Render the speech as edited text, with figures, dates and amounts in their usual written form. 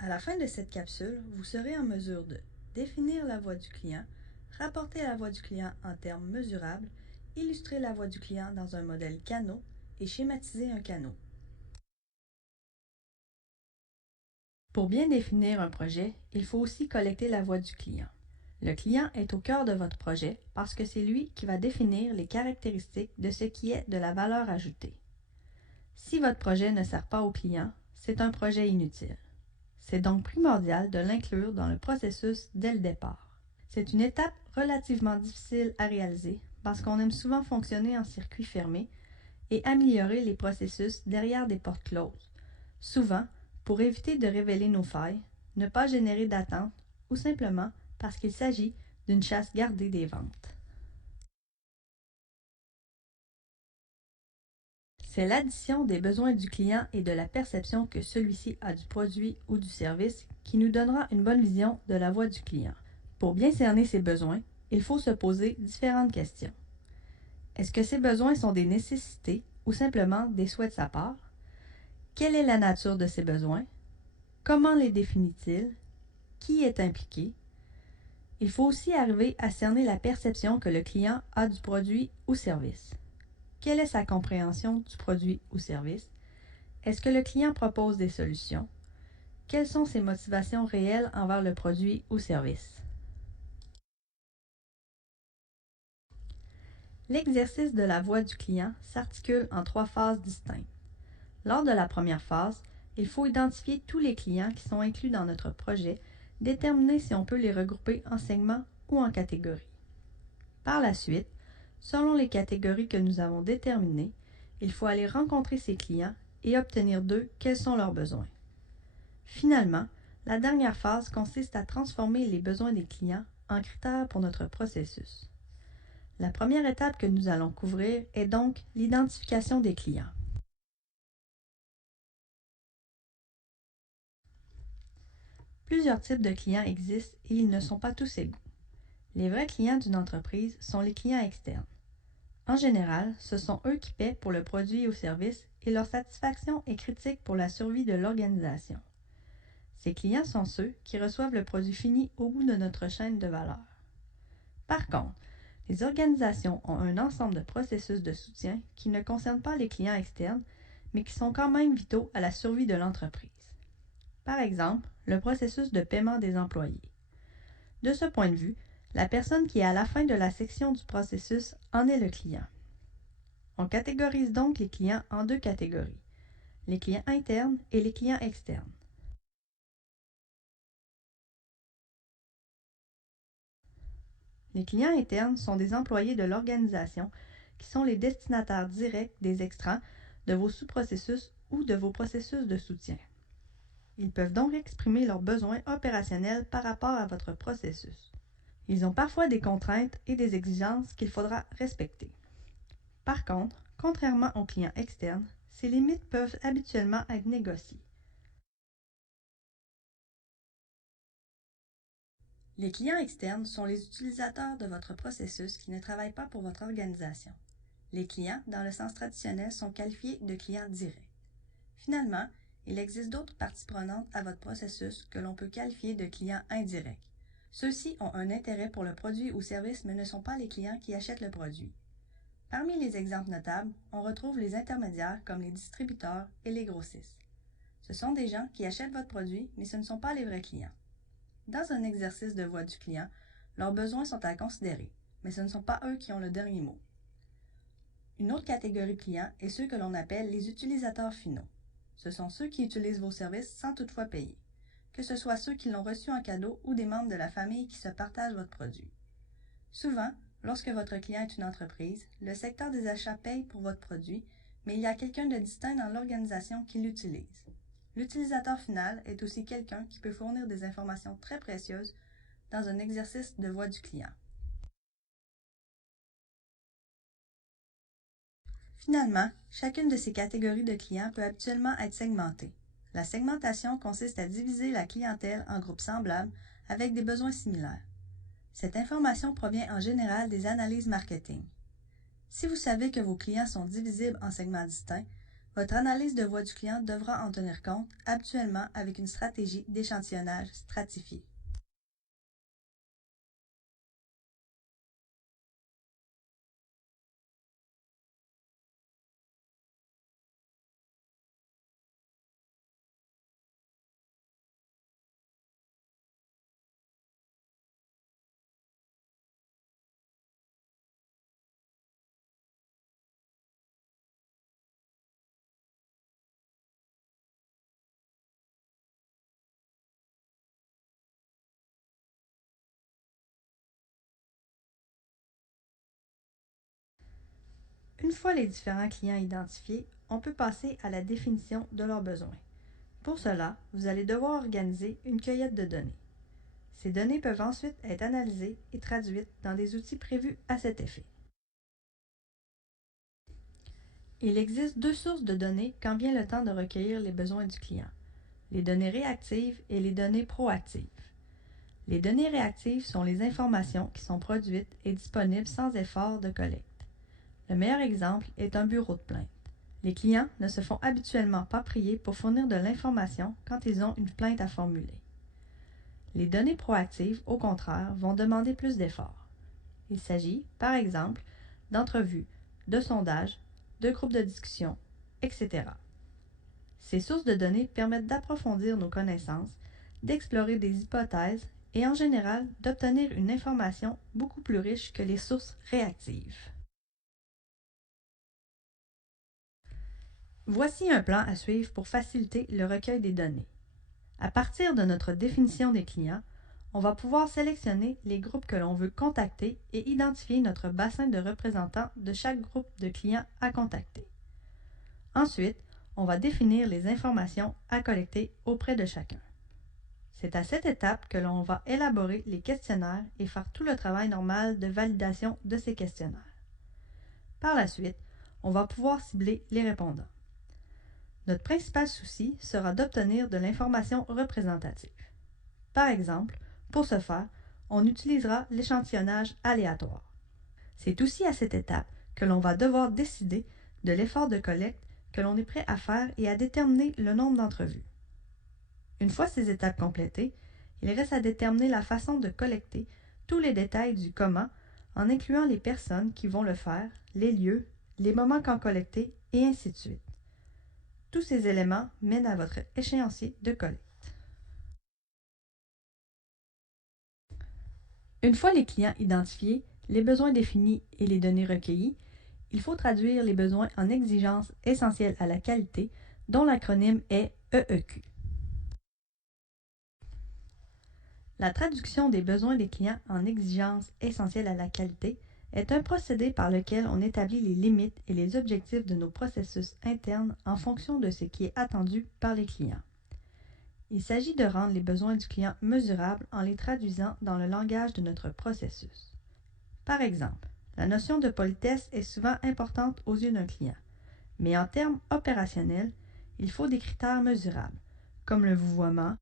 À la fin de cette capsule, vous serez en mesure de définir la voix du client, rapporter la voix du client en termes mesurables, illustrer la voix du client dans un modèle canot et schématiser un canot. Pour bien définir un projet, il faut aussi collecter la voix du client. Le client est au cœur de votre projet parce que c'est lui qui va définir les caractéristiques de ce qui est de la valeur ajoutée. Si votre projet ne sert pas au client, c'est un projet inutile. C'est donc primordial de l'inclure dans le processus dès le départ. C'est une étape relativement difficile à réaliser parce qu'on aime souvent fonctionner en circuit fermé et améliorer les processus derrière des portes closes, souvent pour éviter de révéler nos failles, ne pas générer d'attente ou simplement parce qu'il s'agit d'une chasse gardée des ventes. C'est l'addition des besoins du client et de la perception que celui-ci a du produit ou du service qui nous donnera une bonne vision de la voix du client. Pour bien cerner ses besoins, il faut se poser différentes questions. Est-ce que ces besoins sont des nécessités ou simplement des souhaits de sa part? Quelle est la nature de ces besoins? Comment les définit-il? Qui est impliqué? Il faut aussi arriver à cerner la perception que le client a du produit ou service. Quelle est sa compréhension du produit ou service? Est-ce que le client propose des solutions? Quelles sont ses motivations réelles envers le produit ou service? L'exercice de la voix du client s'articule en 3 phases distinctes. Lors de la première phase, il faut identifier tous les clients qui sont inclus dans notre projet, déterminer si on peut les regrouper en segments ou en catégories. Par la suite, selon les catégories que nous avons déterminées, il faut aller rencontrer ces clients et obtenir d'eux quels sont leurs besoins. Finalement, la dernière phase consiste à transformer les besoins des clients en critères pour notre processus. La première étape que nous allons couvrir est donc l'identification des clients. Plusieurs types de clients existent et ils ne sont pas tous égaux. Les vrais clients d'une entreprise sont les clients externes. En général, ce sont eux qui paient pour le produit ou service et leur satisfaction est critique pour la survie de l'organisation. Ces clients sont ceux qui reçoivent le produit fini au bout de notre chaîne de valeur. Par contre, les organisations ont un ensemble de processus de soutien qui ne concernent pas les clients externes, mais qui sont quand même vitaux à la survie de l'entreprise. Par exemple, le processus de paiement des employés. De ce point de vue, la personne qui est à la fin de la section du processus en est le client. On catégorise donc les clients en 2 catégories, les clients internes et les clients externes. Les clients internes sont des employés de l'organisation qui sont les destinataires directs des extrants de vos sous-processus ou de vos processus de soutien. Ils peuvent donc exprimer leurs besoins opérationnels par rapport à votre processus. Ils ont parfois des contraintes et des exigences qu'il faudra respecter. Par contre, contrairement aux clients externes, ces limites peuvent habituellement être négociées. Les clients externes sont les utilisateurs de votre processus qui ne travaillent pas pour votre organisation. Les clients, dans le sens traditionnel, sont qualifiés de clients directs. Finalement, il existe d'autres parties prenantes à votre processus que l'on peut qualifier de clients indirects. Ceux-ci ont un intérêt pour le produit ou service mais ne sont pas les clients qui achètent le produit. Parmi les exemples notables, on retrouve les intermédiaires comme les distributeurs et les grossistes. Ce sont des gens qui achètent votre produit, mais ce ne sont pas les vrais clients. Dans un exercice de voix du client, leurs besoins sont à considérer, mais ce ne sont pas eux qui ont le dernier mot. Une autre catégorie de clients est ceux que l'on appelle les utilisateurs finaux. Ce sont ceux qui utilisent vos services sans toutefois payer, que ce soit ceux qui l'ont reçu en cadeau ou des membres de la famille qui se partagent votre produit. Souvent, lorsque votre client est une entreprise, le secteur des achats paye pour votre produit, mais il y a quelqu'un de distinct dans l'organisation qui l'utilise. L'utilisateur final est aussi quelqu'un qui peut fournir des informations très précieuses dans un exercice de voix du client. Finalement, chacune de ces catégories de clients peut habituellement être segmentée. La segmentation consiste à diviser la clientèle en groupes semblables avec des besoins similaires. Cette information provient en général des analyses marketing. Si vous savez que vos clients sont divisibles en segments distincts, Votre analyse de voix du client devra en tenir compte, habituellement avec une stratégie d'échantillonnage stratifié. Une fois les différents clients identifiés, on peut passer à la définition de leurs besoins. Pour cela, vous allez devoir organiser une cueillette de données. Ces données peuvent ensuite être analysées et traduites dans des outils prévus à cet effet. Il existe deux sources de données quand vient le temps de recueillir les besoins du client, les données réactives et les données proactives. Les données réactives sont les informations qui sont produites et disponibles sans effort de collecte. Le meilleur exemple est un bureau de plainte. Les clients ne se font habituellement pas prier pour fournir de l'information quand ils ont une plainte à formuler. Les données proactives, au contraire, vont demander plus d'efforts. Il s'agit, par exemple, d'entrevues, de sondages, de groupes de discussion, etc. Ces sources de données permettent d'approfondir nos connaissances, d'explorer des hypothèses et en général d'obtenir une information beaucoup plus riche que les sources réactives. Voici un plan à suivre pour faciliter le recueil des données. À partir de notre définition des clients, on va pouvoir sélectionner les groupes que l'on veut contacter et identifier notre bassin de représentants de chaque groupe de clients à contacter. Ensuite, on va définir les informations à collecter auprès de chacun. C'est à cette étape que l'on va élaborer les questionnaires et faire tout le travail normal de validation de ces questionnaires. Par la suite, on va pouvoir cibler les répondants. Notre principal souci sera d'obtenir de l'information représentative. Par exemple, pour ce faire, on utilisera l'échantillonnage aléatoire. C'est aussi à cette étape que l'on va devoir décider de l'effort de collecte que l'on est prêt à faire et à déterminer le nombre d'entrevues. Une fois ces étapes complétées, il reste à déterminer la façon de collecter tous les détails du comment en incluant les personnes qui vont le faire, les lieux, les moments quand collecter et ainsi de suite. Tous ces éléments mènent à votre échéancier de collecte. Une fois les clients identifiés, les besoins définis et les données recueillies, il faut traduire les besoins en exigences essentielles à la qualité, dont l'acronyme est EEQ. La traduction des besoins des clients en exigences essentielles à la qualité est un procédé par lequel on établit les limites et les objectifs de nos processus internes en fonction de ce qui est attendu par les clients. Il s'agit de rendre les besoins du client mesurables en les traduisant dans le langage de notre processus. Par exemple, la notion de politesse est souvent importante aux yeux d'un client, mais en termes opérationnels, il faut des critères mesurables, comme le vouvoiement,